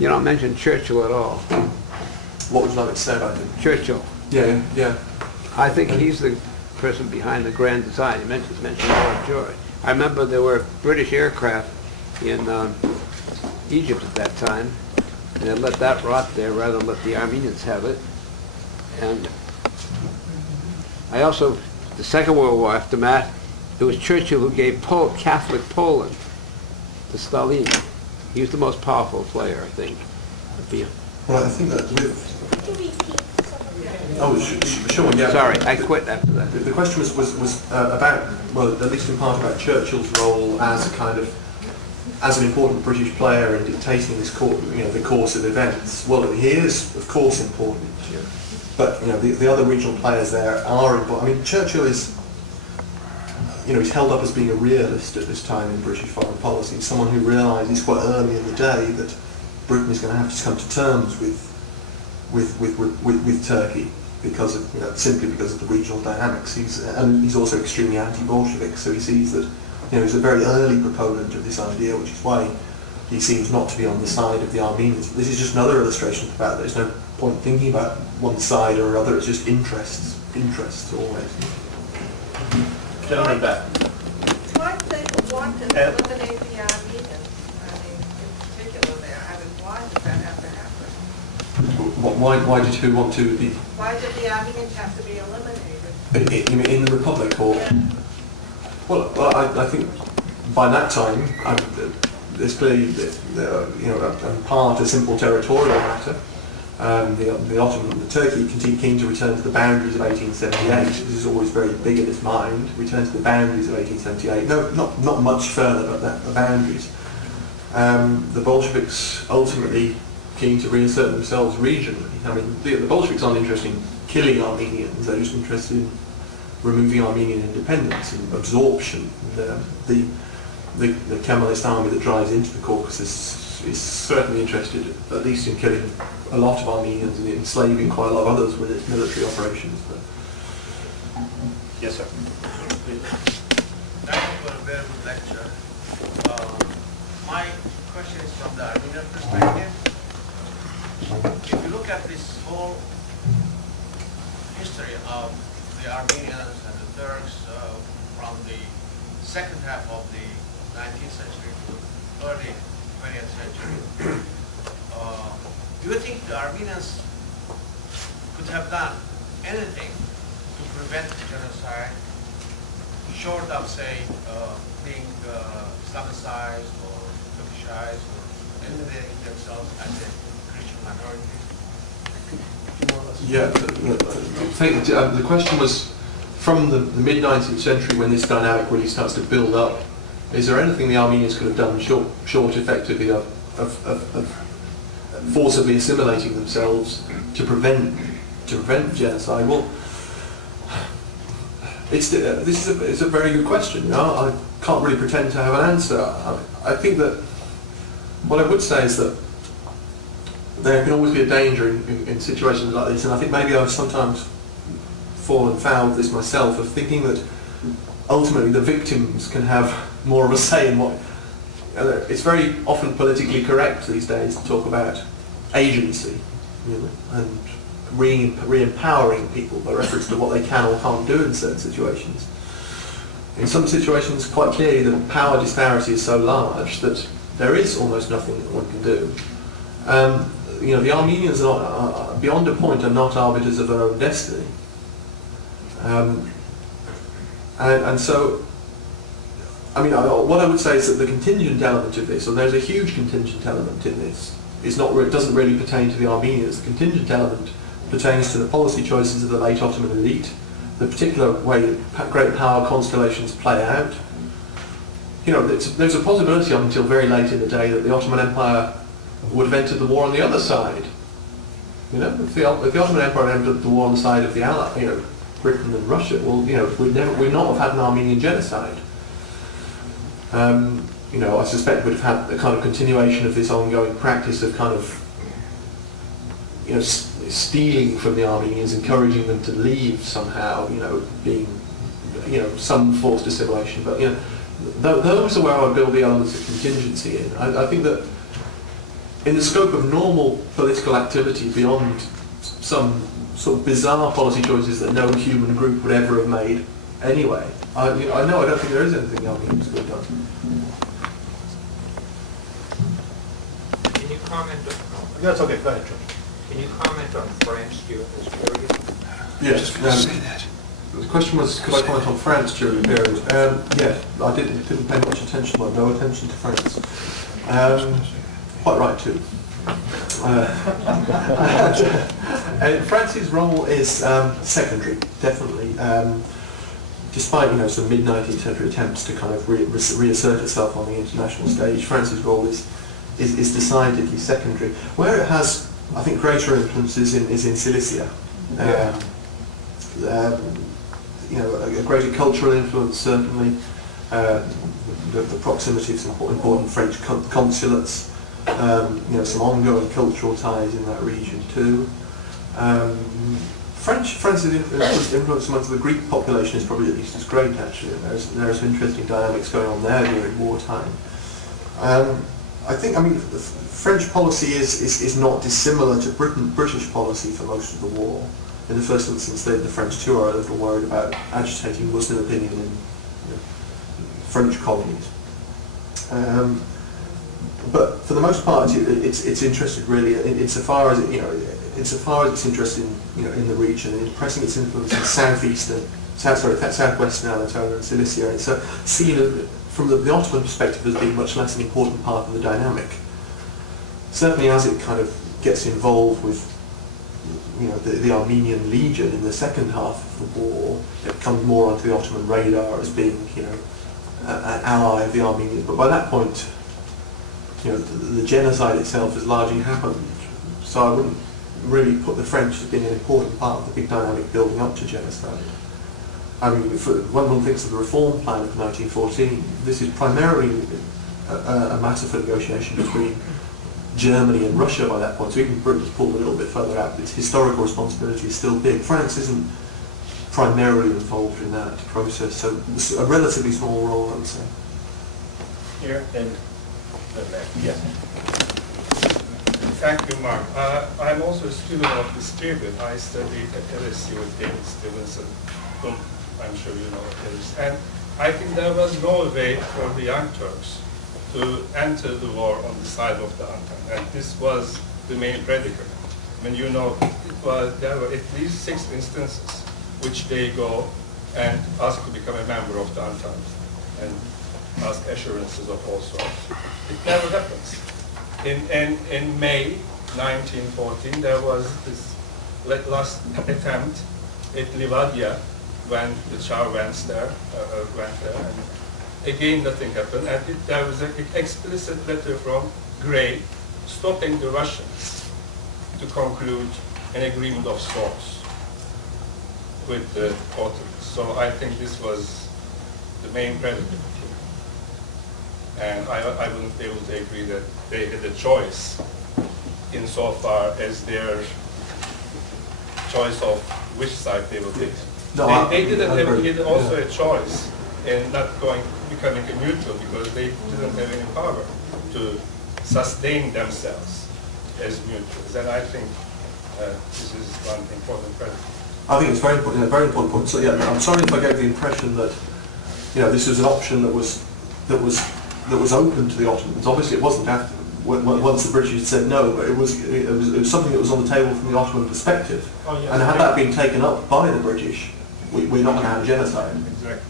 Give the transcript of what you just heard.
You don't mention Churchill at all. What would you like to say about him? Churchill. Yeah, yeah. I think he's the person behind the grand design. He mentioned Lord George. I remember there were British aircraft in Egypt at that time, and they let that rot there rather than let the Armenians have it. And I also, the Second World War aftermath, it was Churchill who gave Catholic Poland to Stalin. He was the most powerful player, I think. Well, I think that with... Oh, sure, yeah. Sorry, I quit after that. The question was about, well, at least in part about Churchill's role as a kind of, as an important British player in dictating this the course of events. Well, he is, of course, important. Yeah. But, the other regional players there are important. I mean, Churchill is, he's held up as being a realist at this time in British foreign policy, someone who realises quite early in the day that Britain is going to have to come to terms with Turkey because of, simply because of the regional dynamics. He's also extremely anti-Bolshevik, so he sees that he's a very early proponent of this idea, which is why he seems not to be on the side of the Armenians. This is just another illustration of the fact that there's no point thinking about one side or another. It's just interests always. Gentlemen back. Why do they want to eliminate the Armenians? I mean, in particular there. I mean, why does that have to happen? Why did who want to be? Why did the Armenians have to be eliminated? You mean in the Republic, or? Yeah. Well, I think by that time, there's clearly, in part a simple territorial matter. The Turkey keen to return to the boundaries of 1878. This is always very big in its mind. Return to the boundaries of 1878. No, not much further, but the boundaries. The Bolsheviks ultimately keen to reassert themselves regionally. I mean, the Bolsheviks aren't interested in killing Armenians. They're just interested in removing Armenian independence and absorption. The Kemalist army that drives into the Caucasus is certainly interested, at least in killing a lot of Armenians and enslaving quite a lot of others with its military operations. But. Yes, sir. Thank you for a very good lecture. My question is from the Armenian perspective. If you look at this whole history of the Armenians and the Turks from the second half of the 19th century to early 20th century, do you think the Armenians could have done anything to prevent genocide, short of, say, being Islamicized or Turkishized or eliminating themselves as a Christian minority? Yeah, the question was, from the mid-19th century when this dynamic really starts to build up, is there anything the Armenians could have done short effectively of forcibly assimilating themselves to prevent genocide? Well, it's a very good question. I can't really pretend to have an answer. I think that what I would say is that there can always be a danger in situations like this, and I think maybe I've sometimes fallen foul of this myself, of thinking that ultimately the victims can have more of a say in what... It's very often politically correct these days to talk about agency, and re-empowering people by reference to what they can or can't do in certain situations. In some situations, quite clearly, the power disparity is so large that there is almost nothing that one can do. The Armenians are, beyond a point, are not arbiters of their own destiny. And so, I mean, what I would say is that the contingent element of this, and there's a huge contingent element in this, doesn't really pertain to the Armenians. The contingent element pertains to the policy choices of the late Ottoman elite, the particular way that great power constellations play out. There's a possibility up until very late in the day that the Ottoman Empire would have entered the war on the other side. If the Ottoman Empire had entered the war on the side of the Allies, Britain and Russia, well, we'd not have had an Armenian genocide. I suspect we'd have had a kind of continuation of this ongoing practice of kind of, stealing from the Armenians, encouraging them to leave somehow, being, some forced assimilation. But, those are where I would build the elements of contingency in. I think that in the scope of normal political activity beyond some sort of bizarre policy choices that no human group would ever have made anyway, I don't think there is anything the Armenians could have done. Can you comment on... That's okay, go ahead, George. Can you comment on France during this period? Yes. The question was, could I comment on France during the period? Yes, I didn't pay much attention, no attention to France. Quite right too. France's role is secondary, definitely. Despite some mid-19th century attempts to kind of reassert itself on the international stage, France's role is decidedly secondary. Where it has, I think, greater influences is in Cilicia. A greater cultural influence certainly. The proximity of some important French consulates. Some ongoing cultural ties in that region too. France's influence amongst the Greek population is probably at least as great, actually. There are some interesting dynamics going on there during wartime. I think, the French policy is not dissimilar to British policy for most of the war. In the first instance, the French too are a little worried about agitating Muslim opinion in French colonies. But for the most part, it's interested really insofar as it's interested in the region, in pressing its influence in southwestern Anatolia and Cilicia. It's seen from the Ottoman perspective as being much less an important part of the dynamic. Certainly, as it kind of gets involved with the Armenian Legion in the second half of the war, it comes more onto the Ottoman radar as being an ally of the Armenians. But by that point, the genocide itself has largely happened, so I wouldn't really put the French as being an important part of the big dynamic building up to genocide. One thinks of the reform plan of 1914, this is primarily a matter for negotiation between Germany and Russia by that point, so even Britain's pulled a little bit further out. Its historical responsibility is still big. France isn't primarily involved in that process, so it's a relatively small role, I would say. Here and Yes. Thank you, Mark. I'm also a student of history, but I studied at LSE with David Stevenson, whom I'm sure you know at LSE. And I think there was no way for the Young Turks to enter the war on the side of the Entente, and this was the main predicament. There were at least 6 instances which they go and ask to become a member of the Entente and ask assurances of all sorts. It never happens. In May 1914, there was this last attempt at Livadia when the Tsar went there, and again nothing happened. And there was an explicit letter from Gray stopping the Russians to conclude an agreement of sorts with the Ottomans. So I think this was the main predicament. And I wouldn't be able to agree that they had a choice insofar as their choice of which side they will take. No, they didn't have also a choice in not becoming a neutral because they didn't have any power to sustain themselves as neutrals. And I think this is one important predicament. I think it's very important point. So yeah, I'm sorry if I gave the impression that this was an option that was open to the Ottomans. Obviously, it wasn't after once the British had said no, but it was something that was on the table from the Ottoman perspective. Oh, yes. And had that been taken up by the British, we're not going to have genocide. Exactly.